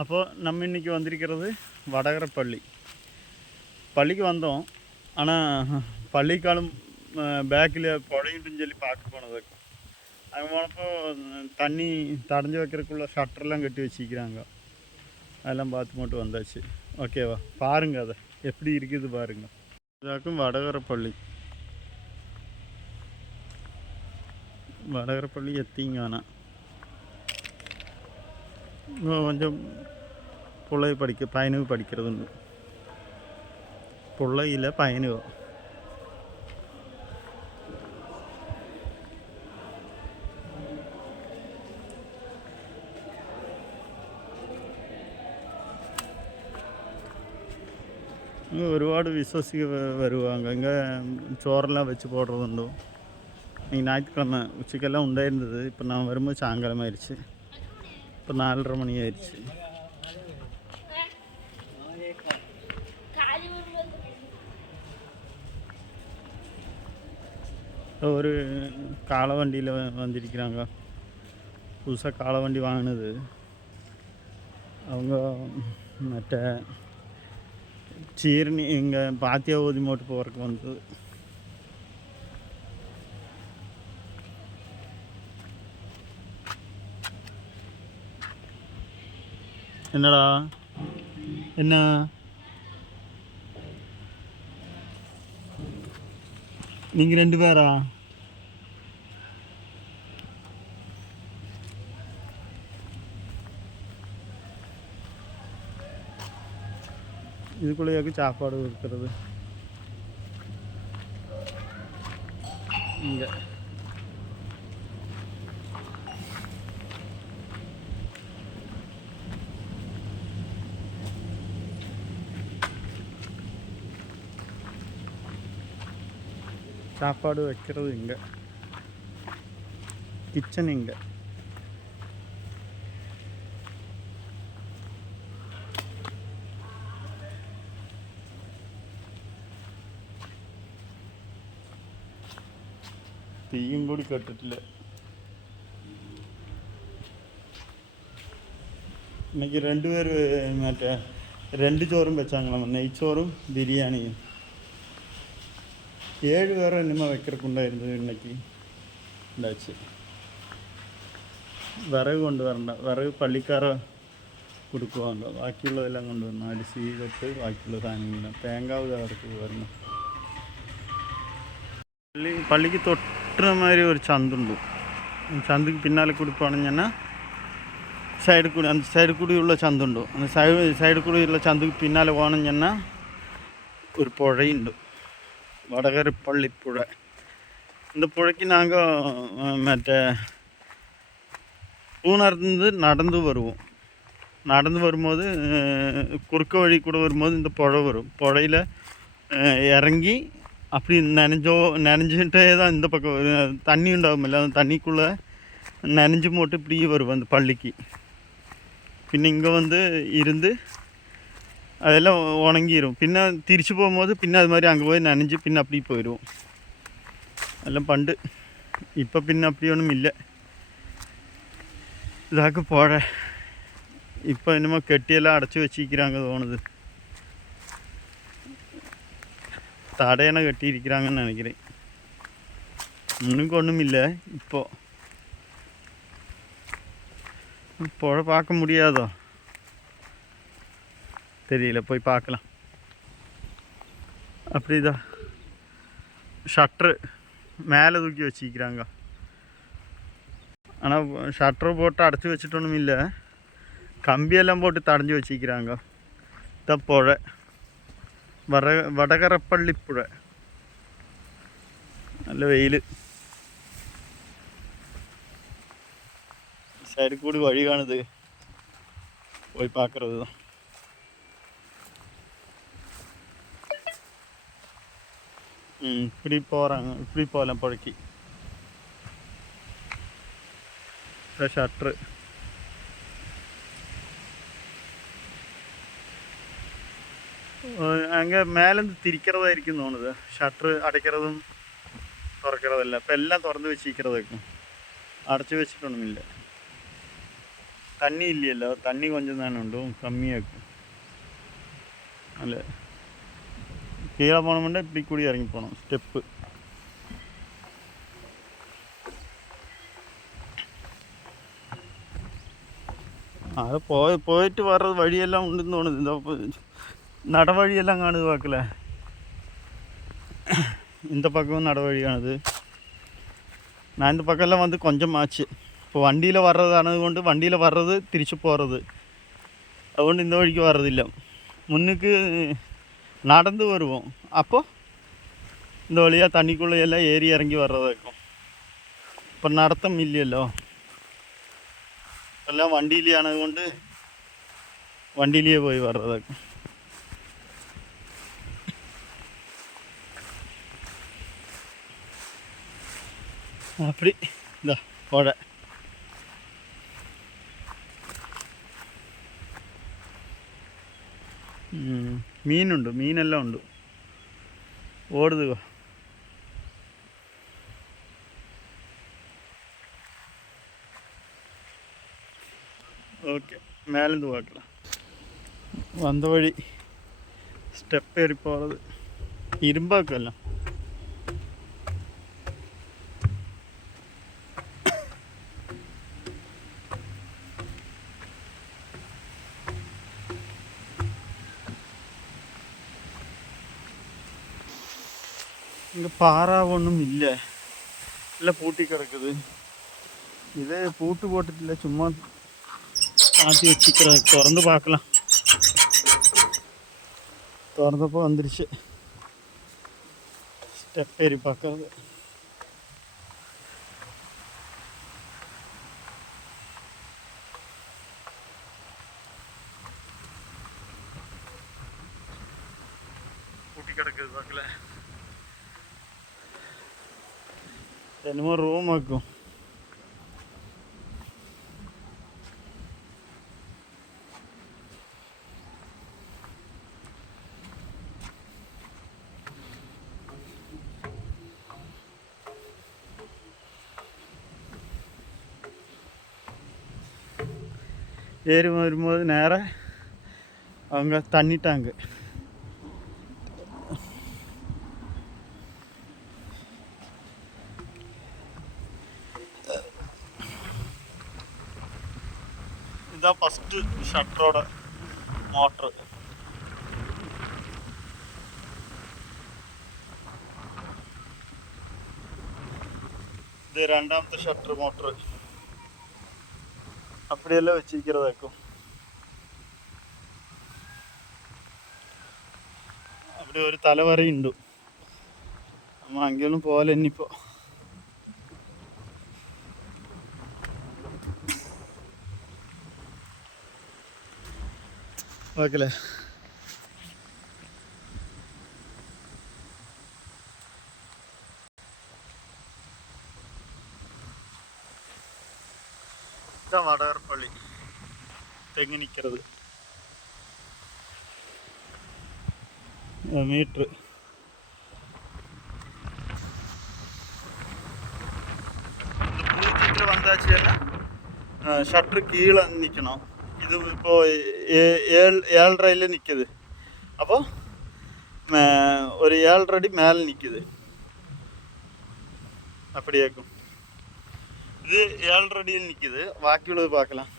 அப்போது நம்ம இன்றைக்கி வந்திருக்கிறது வடகரப்பள்ளி. பள்ளிக்கு வந்தோம். ஆனால் பள்ளிக்காலம் பேக்கில் புழையுண்டுன்னு சொல்லி பார்க்க போனது. அங்கே போனப்போ தண்ணி தடைஞ்சி வைக்கிறதுக்குள்ள ஷட்டர்லாம் கட்டி வச்சுக்கிறாங்க. அதெல்லாம் பார்த்து மட்டும் வந்தாச்சு. ஓகேவா, பாருங்கள் அதை எப்படி இருக்குது பாருங்கள். இதாக்கும் வடகரப்பள்ளி. வடகரப்பள்ளி எத்திங்கானா கொஞ்சம் பிள்ளை பையனுக்கு படிக்கிறதுண்டு. பிள்ளையில் பையனுவோ இங்கே ഒരുപാട് വിശ്വസിക വരുവാங்க. இங்கே ചോറെല്ലാം വെച്ച് போடுறதுണ്ടോ. இன்னைக்கு ஞாயிற்றுக்கிழமை உச்சிக்கெல்லாம் உண்டாயிருந்தது. இப்போ நான் வரும்போது சாயங்காலம் ஆயிடுச்சு. இப்போ 4:30 மணி ஆயிடுச்சு. ஒரு காளை வண்டியில் வந்திருக்கிறாங்க. புதுசாக காளை வண்டி வாங்கினது அவங்க. மற்ற சீரணி இங்கே பாத்தியா ஊதி மோட்டு போகிறதுக்கு வந்தது. என்னடா என்ன நீங்கள் 2 பேரா? இதுக்குள்ளேயாக்கு சாப்பாடு இருக்கிறது இங்கே. சாப்பாடு வைக்கிறது இங்கே, கிச்சன் இங்கே. തീയും കൂടി കെട്ടിട്ടില്ല. இன்னைக்கு 2 பேர் மற்ற 2 ചോറും വെച്ചാங்களாம். നെയ്ച്ചോറും ബിരിയാണിയും. 7 பேரை இனிமேல் வைக்கிறதுக்குண்டாயிருந்தது. இன்னைக்கு ഉണ്ടാச்சு. വിറക് കൊണ്ടുവരണ്ട, വിറക് പള്ളിക്കാർ കൊടുക്കുവാங்க. ബാക്കിയുള്ളതെല്ലാം കൊണ്ടുവരണം. അരിസി തൊട്ട് ബാക്കിയുള്ള സാധനങ്ങളെല്ലാം. തേങ്കാവ് അവർക്ക് വരണം. പള്ളിക്ക് തൊട്ടുற மாதிரி ஒரு சந்துண்டு. சந்துக்கு பின்னால் கொடுப்பானுங்கன்னா சைடு கூடி, அந்த சைடு கூடி உள்ள சந்துண்டு. அந்த சைடு கூடி உள்ள சந்துக்கு பின்னால் போனோங்கன்னா ஒரு புழையுண்டு, வடகரப்பள்ளி புழை. இந்த புழைக்கு நாங்கள் மற்ற பூனார்ந்து நடந்து வருவோம். நடந்து வரும்போது குறுக்க வழி கூட வரும்போது இந்த புழை வரும். புழையில் இறங்கி அப்படி நனைஞ்சிட்டே தான் இந்த பக்கம் தண்ணி உண்டாகுமில்ல, அந்த தண்ணிக்குள்ளே நனைஞ்சு போட்டு இப்படி வரும் அந்த பள்ளிக்கு. பின்ன இங்கே வந்து இருந்து அதெல்லாம் உணங்கிடும். பின்ன തിരിച്ചു പോകുம்போது பின்ன அது மாதிரி அங்கே போய் நனைஞ்சு பின்ன அப்படி போயிடுவோம். எல்லாம் பண்டு. இப்போ பின்ன அப்படி ஒன்றும் இல்லை. இதாக்கு போட இப்போ என்னமோ கெட்டியெல்லாம் அடைச்சி வச்சிக்கிறாங்க தோணுது. தடையணை கட்டியிருக்கிறாங்கன்னு நினைக்கிறேன். முன்னுக்கு ஒன்றும் இல்லை. இப்போது புழை பார்க்க முடியாதோ தெரியல, போய் பார்க்கலாம். அப்படிதான் ஷட்ரு மேலே தூக்கி வச்சிக்கிறாங்க. ஆனால் ஷட்ரு போட்டு அடைச்சி வச்சுட்டு ஒன்றும் இல்லை. கம்பியெல்லாம் போட்டு தடைஞ்சி வச்சிக்கிறாங்க. இதான் புழை, വടകരപ്പള്ളി പുഴ. നല്ല വെയിൽ. சைடு கூடி வழி காணுது, போய் பார்க்கறது தான். இப்படி போகிறாங்க, இப்படி போகலாம் புழைக்கு. ஷட்ரு அங்கே மேலேருந்து തിരിக்கிறതായിരിക്കും തോന്നുന്നത്. ഷട്ടർ അടയ്ക്കുന്നതും തുറக்கிறതല്ല. ഇപ്പം എല്ലാം തുറന്ന് വെച്ചിരിക്കുന്നതായിരിക്കും, അടച്ചു വെച്ചിട്ടൊന്നുമില്ല. தண்ணி இல்லையല്ലോ, தண்ணி கொஞ்சம் தானே உண்டு, கம்மியாக இருக்கும். அல்ல கீழே போனோம்னா இப்படி கூடி இறங்கி போனோம் ஸ்டெப்பு. അത് പോയിട്ട് വர்றது വഴിയെല്ലാം ഉണ്ടെന്ന് തോന്നുന്നു. നടവഴിയെല്ലാം കാണുത് വാക്കില്ല. இந்த பக்கம் நடவழியானது. நான் இந்த பக்கம்லாம் வந்து கொஞ்சம் ஆச்சு. இப்போ வண்டியில் வர்றதானது കൊണ്ട് வண்டியில் வர்றது തിരിച്ചു போகிறது, അതുകൊണ്ട് இந்த வழிக்கு வர்றதில்லை. முன்னுக்கு நடந்து வருவோம். அப்போது இந்த வழியாக தண்ணிக்குள்ளே எல்லாம் ஏறி இறங்கி வர்றதாக்கும். இப்போ நடத்தம் இல்லையല്ലോ, എല്ലാം വണ്ടിയിലാണത് കൊണ്ട് വണ്ടിയിലേ പോയി വர்றதாக்கும். அப்படி இந்த புழை മീനുണ്ട്, മീനെല്ലാം ഉണ്ട്, ഓടുക. ஓகே, மேலேருந்து பார்க்கலாம். வந்த வழி ஸ்டெப் ஏறி போகிறது இரும்பாக்கெல்லாம். இங்கே பாரா ஒன்றும் இல்லை, இல்லை பூட்டி கிடக்குது. இதே பூட்டு போட்டுட்டில்ல, சும்மா மாற்றி வச்சுக்கிறது. திறந்து பார்க்கலாம். திறந்தப்போ வந்துருச்சு. ஸ்டெப் ஏறி பார்க்கறது. பூட்டி கிடக்குது பார்க்கல. என்னமோ ரூம் ஆக்கும். ஏறி வரும்போது நேராக அவங்க தண்ணி டேங்கு. இதுதான் ஃபஸ்ட்டு ஷட்டரோட மோட்ரு. ഇത് രണ്ടാമത്തെ ഷട്ടർ മോട്ടർ. அப்படியெல்லாம் வச்சிருக்கிறதாக்கும். அப்படி ஒரு தலைவரையுണ്ട്. நம்ம அங்கேயும் போகல ഇനിയിപ്പോൾ. ഓക്കെ. ഇതാ വടകരപ്പള്ളി തെങ്ങി നിൽക്കുന്നത്. മീറ്റർ பூஜ்ஜியத்தில் வந்தாச்சுன்னா ஷட்ரு கீழே நிற்கணும். இது இப்போது 7:30 நிற்குது. அப்போது ஒரு 7.5 அடி மேலே நிற்குது. அப்படியாக்கும். இது 7.5 அடியில் நிற்குது. பாக்கி உள்ளது பார்க்கலாம்.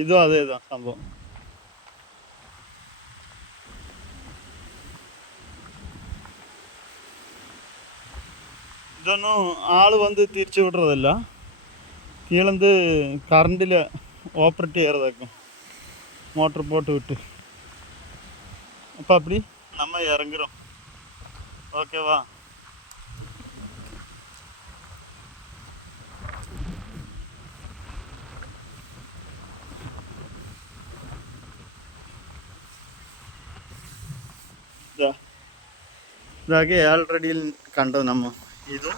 இதுவும் அதே தான் சம்பவம். ഇതൊന്നും ആൾ വന്ന് തിരിച്ചു വിടുறதிല്ല, கீழேந்து கரண்டில் ஓப்பரேட் செய்கிறதாக்கும். மோட்ரு போட்டு விட்டு அப்போ அப்படி நம்ம இறங்குறோம். ஓகேவா? ഇതാകെ 7.5 അടിയിൽ കണ്ടത് നമ്മൾ. ഇതും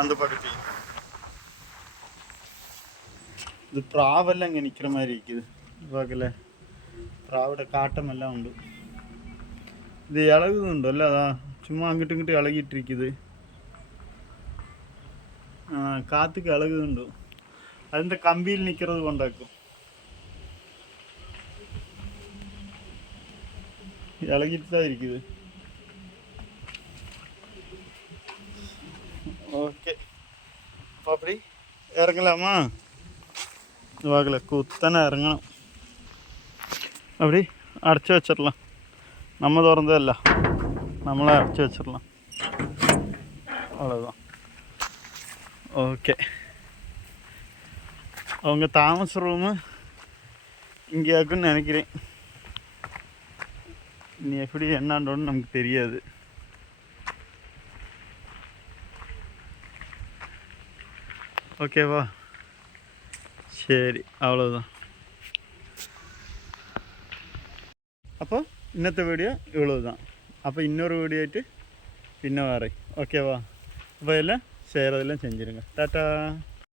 அந்த பக்கத்தில் இது പ്രാവെല്ലാം ഇങ്ങനെ നിൽക്കുന്ന மாதிரி இருக்குது. பார்க்கல, പ്രാവിടെ കാട്ടമെല്ലാം ഉണ്ട്. ഇത് ഇളകുന്നുണ്ടല്ലോ, അതാ சும்மா அங்கிட்டு இங்கிட்டு இளகிட்டு இருக்குது. காற்றுக்கு இளகுதுண்டு. அது இந்த கம்பியில் நிற்கிறது கொண்டாக்கும். இளகிட்டு தான் இருக்குது. ஓகே, அப்படி இறங்கலாமா? வாகல குத்தனை இறங்கணும். அப்படி அடைச்சி வச்சிடலாம். நம்ம திறந்ததில்ல, நம்மளே அடைச்சி வச்சிடலாம். அவ்வளோதான். ஓகே, அவங்க தாமஸ் ரூமு இங்கேயாக்குன்னு நினைக்கிறேன். நீ எப்படி என்னான்றோன்னு நமக்கு தெரியாது. ஓகேவா? சரி, அவ்வளோதான். அப்போ ഇന്നത്തെ വീഡിയോ ഇவ்வளவுதான். അപ്പോൾ இன்னொரு வீடியோ ஆகிட்டு பின்ன வரேன். ஓகேவா? അപ്പോൾ எல்லாம் ஷேர் அதெல்லாம் செஞ்சுருங்க. டாட்டா.